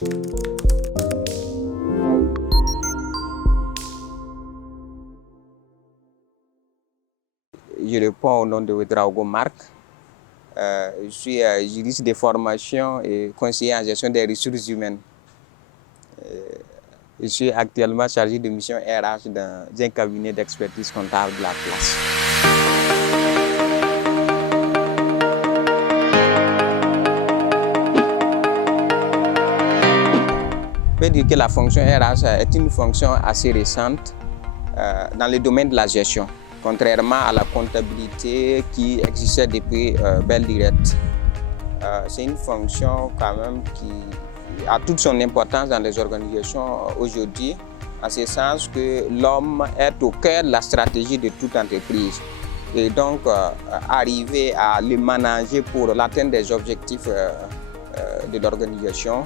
Je réponds au nom de Ouedraogo Marc. Je suis juriste de formation et conseiller en gestion des ressources humaines. Je suis actuellement chargé de mission RH dans un cabinet d'expertise comptable de la place. Je peux dire que la fonction RH est une fonction assez récente dans le domaine de la gestion, contrairement à la comptabilité qui existait depuis belle lurette. C'est une fonction quand même qui a toute son importance dans les organisations aujourd'hui, en ce sens que l'homme est au cœur de la stratégie de toute entreprise. Et donc, arriver à le manager pour l'atteinte des objectifs de l'organisation,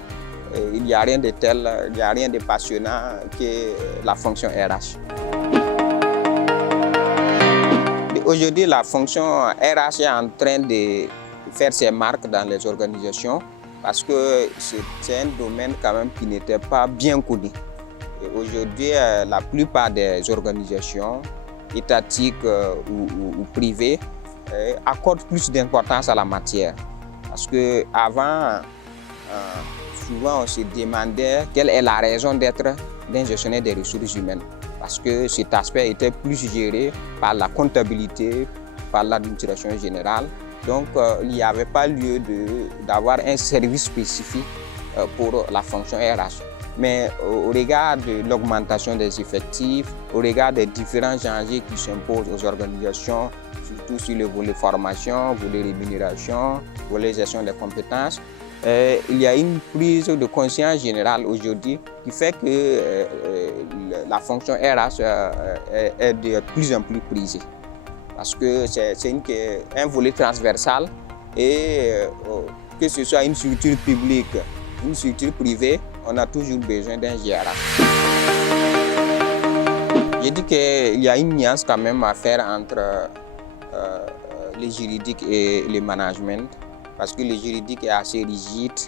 il n'y a rien de tel, il n'y a rien de passionnant que la fonction RH. Aujourd'hui, la fonction RH est en train de faire ses marques dans les organisations parce que c'est un domaine quand même qui n'était pas bien connu. Aujourd'hui, la plupart des organisations étatiques ou privées accordent plus d'importance à la matière. Parce qu'avant, souvent on se demandait quelle est la raison d'être d'un gestionnaire des ressources humaines. Parce que cet aspect était plus géré par la comptabilité, par l'administration générale. Donc, il n'y avait pas lieu d'avoir un service spécifique pour la fonction RH. Mais au regard de l'augmentation des effectifs, au regard des différents enjeux qui s'imposent aux organisations, surtout sur le volet formation, volet rémunération, volet gestion des compétences, il y a une prise de conscience générale aujourd'hui qui fait que la fonction RH est de plus en plus prisée. Parce que c'est un volet transversal et que ce soit une structure publique, une structure privée, on a toujours besoin d'un GRH. Je dis qu'il y a une nuance quand même à faire entre le juridique et le management. Parce que le juridique est assez rigide,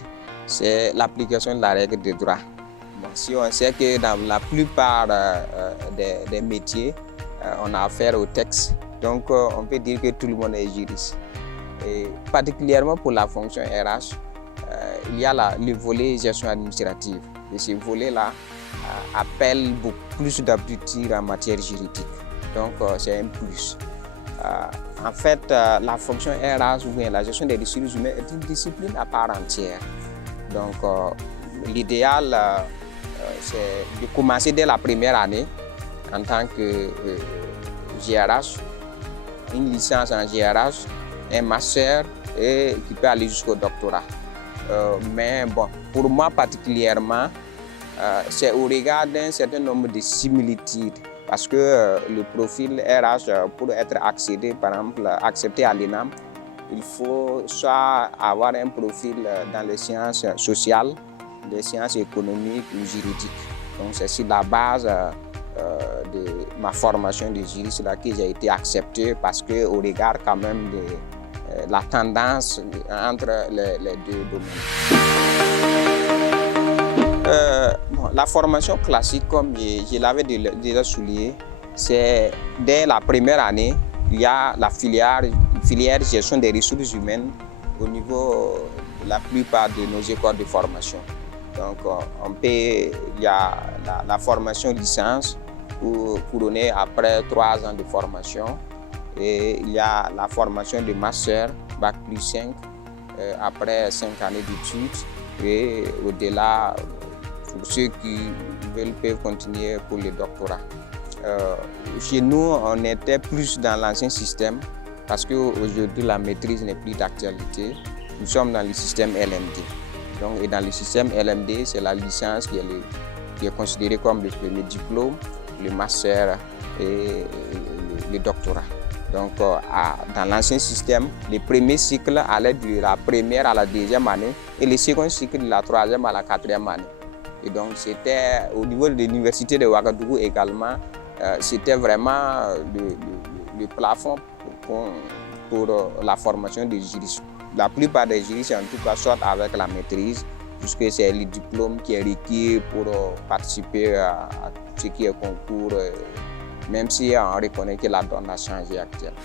c'est l'application de la règle de droit. Bon, si on sait que dans la plupart des métiers, on a affaire au texte, donc on peut dire que tout le monde est juriste. Et particulièrement pour la fonction RH, il y a le volet gestion administrative. Et ce volet-là appelle beaucoup plus d'aptitude en matière juridique. Donc c'est un plus. En fait, la fonction RH ou bien la gestion des ressources humaines est une discipline à part entière. Donc, l'idéal, c'est de commencer dès la première année en tant que GRH, une licence en GRH, un master et qui peut aller jusqu'au doctorat. Mais bon, pour moi particulièrement, c'est au regard d'un certain nombre de similitudes. Parce que le profil RH, pour être accédé, par exemple, accepté à l'ENAM, il faut soit avoir un profil dans les sciences sociales, les sciences économiques ou juridiques. Donc c'est sur la base de ma formation de juriste là que j'ai été accepté parce qu'au regard quand même de la tendance entre les deux domaines. La formation classique, comme je l'avais déjà souligné, c'est dès la première année, il y a la filière gestion des ressources humaines au niveau de la plupart de nos écoles de formation. Donc, il y a la formation licence couronnée après 3 ans de formation et il y a la formation de master, bac plus 5, après 5 années d'études et au-delà, pour ceux qui peuvent continuer pour le doctorat. Chez nous, on était plus dans l'ancien système parce qu'aujourd'hui, la maîtrise n'est plus d'actualité. Nous sommes dans le système LMD. Donc, et dans le système LMD, c'est la licence qui est considérée comme le premier diplôme, le master et le doctorat. Donc, dans l'ancien système, le premier cycle allait de la première à la 2e année et le second cycle de la 3e à la 4e année. Et donc, c'était au niveau de l'université de Ouagadougou également, c'était vraiment le plafond pour la formation des juristes. La plupart des juristes, en tout cas, sortent avec la maîtrise puisque c'est le diplôme qui est requis pour participer à ce qui est concours, même si on reconnaît que la donne a changé actuellement.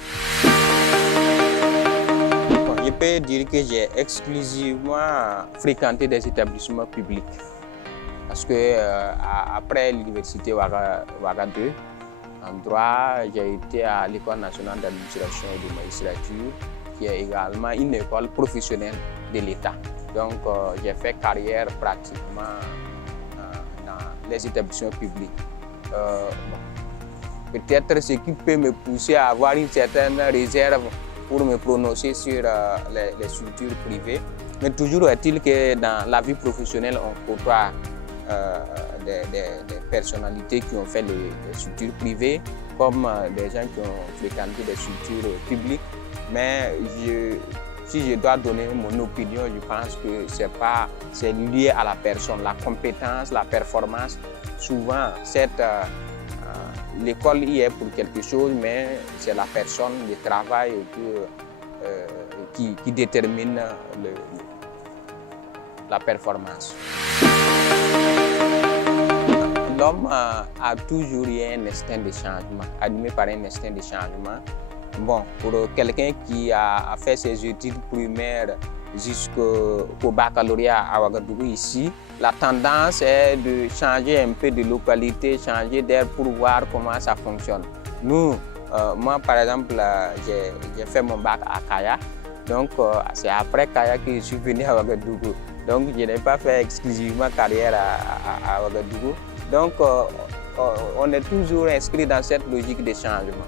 Je peux dire que j'ai exclusivement fréquenté des établissements publics. Parce que après l'université Ouaga 2, en droit, j'ai été à l'École nationale d'administration et de magistrature, qui est également une école professionnelle de l'État. Donc j'ai fait carrière pratiquement dans les établissements publics. Peut-être ce qui peut me pousser à avoir une certaine réserve pour me prononcer sur les structures privées. Mais toujours est-il que dans la vie professionnelle, on côtoie des personnalités qui ont fait des structures privées, comme des gens qui ont fréquenté des structures publiques. Mais si je dois donner mon opinion, je pense que c'est lié à la personne, la compétence, la performance. Souvent, l'école y est pour quelque chose, mais c'est la personne, le travail qui détermine la performance. L'homme a toujours eu un instinct de changement, animé par un instinct de changement. Bon, pour quelqu'un qui a fait ses études primaires jusqu'au baccalauréat à Ouagadougou ici, la tendance est de changer un peu de localité, changer d'air pour voir comment ça fonctionne. Nous, moi par exemple, j'ai fait mon bac à Kaya, donc c'est après Kaya que je suis venu à Ouagadougou. Donc je n'ai pas fait exclusivement carrière à Ouagadougou. Donc on est toujours inscrit dans cette logique de changement.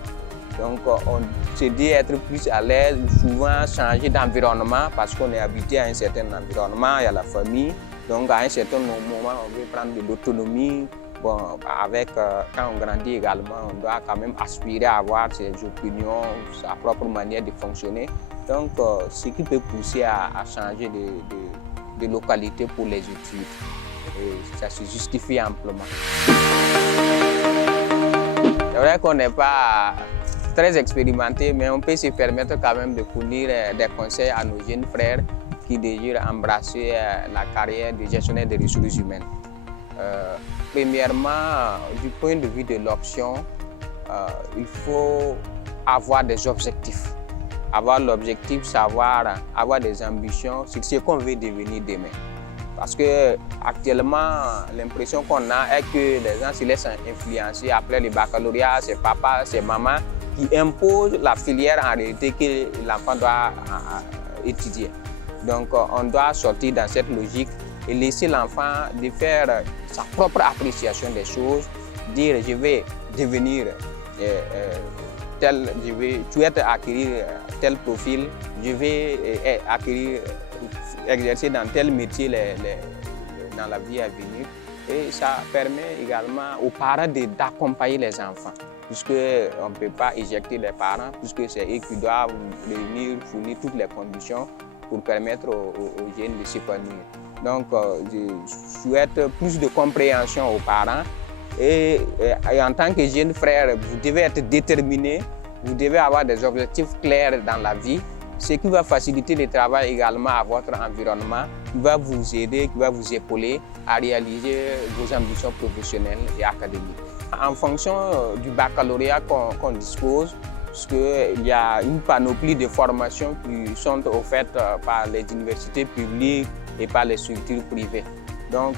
Donc on se dit être plus à l'aise, souvent changer d'environnement parce qu'on est habitué à un certain environnement, il y a la famille. Donc à un certain moment, on veut prendre de l'autonomie. Bon, quand on grandit également, on doit quand même aspirer à avoir ses opinions, sa propre manière de fonctionner. Donc ce qui peut pousser à changer de localité pour les études. Et ça se justifie amplement. C'est vrai qu'on n'est pas très expérimenté, mais on peut se permettre quand même de fournir des conseils à nos jeunes frères qui désirent embrasser la carrière de gestionnaire des ressources humaines. Premièrement, du point de vue de l'option, il faut avoir des objectifs. Avoir l'objectif, savoir avoir des ambitions sur ce qu'on veut devenir demain. Parce que actuellement, l'impression qu'on a est que les gens se laissent influencer après le baccalauréat, c'est papa, c'est maman qui imposent la filière en réalité que l'enfant doit étudier. Donc on doit sortir dans cette logique et laisser l'enfant de faire sa propre appréciation des choses, dire je vais devenir je souhaite acquérir tel profil, je vais exercer dans tel métier dans la vie à venir. Et ça permet également aux parents d'accompagner les enfants, puisqu'on ne peut pas éjecter les parents, puisque c'est eux qui doivent fournir toutes les conditions pour permettre aux jeunes de s'épanouir. Donc, je souhaite plus de compréhension aux parents. Et en tant que jeune frère, vous devez être déterminé, vous devez avoir des objectifs clairs dans la vie, ce qui va faciliter le travail également à votre environnement, qui va vous aider, qui va vous épauler à réaliser vos ambitions professionnelles et académiques. En fonction du baccalauréat qu'on dispose, parce qu'il y a une panoplie de formations qui sont offertes par les universités publiques et par les structures privées. Donc,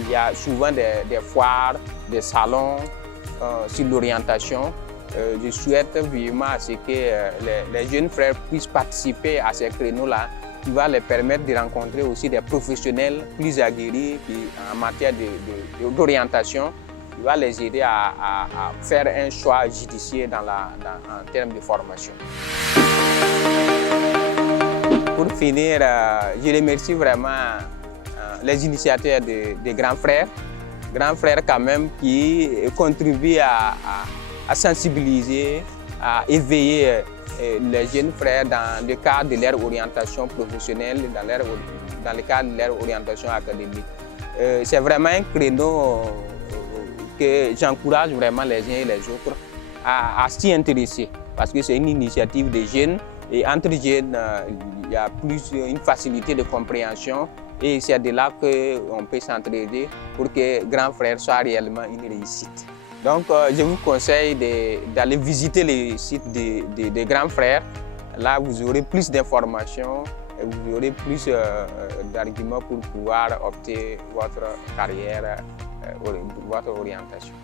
il y a souvent des foires, des salons sur l'orientation. Je souhaite vivement à ce que les jeunes frères puissent participer à ces créneaux-là, qui va les permettre de rencontrer aussi des professionnels plus aguerris en matière d'orientation, qui va les aider à faire un choix judicieux en termes de formation. Pour finir, je remercie vraiment les initiateurs des grands frères quand même qui contribuent à sensibiliser, à éveiller les jeunes frères dans le cadre de leur orientation professionnelle, dans le cadre de leur orientation académique. C'est vraiment un créneau que j'encourage vraiment les uns et les autres à s'y intéresser, parce que c'est une initiative des jeunes et entre jeunes, il y a plus une facilité de compréhension Et c'est de là qu'on peut s'entraider pour que Grand Frère soit réellement une réussite. Donc, je vous conseille d'aller visiter les sites des Grands Frères. Là, vous aurez plus d'informations et vous aurez plus d'arguments pour pouvoir opter votre carrière, votre orientation.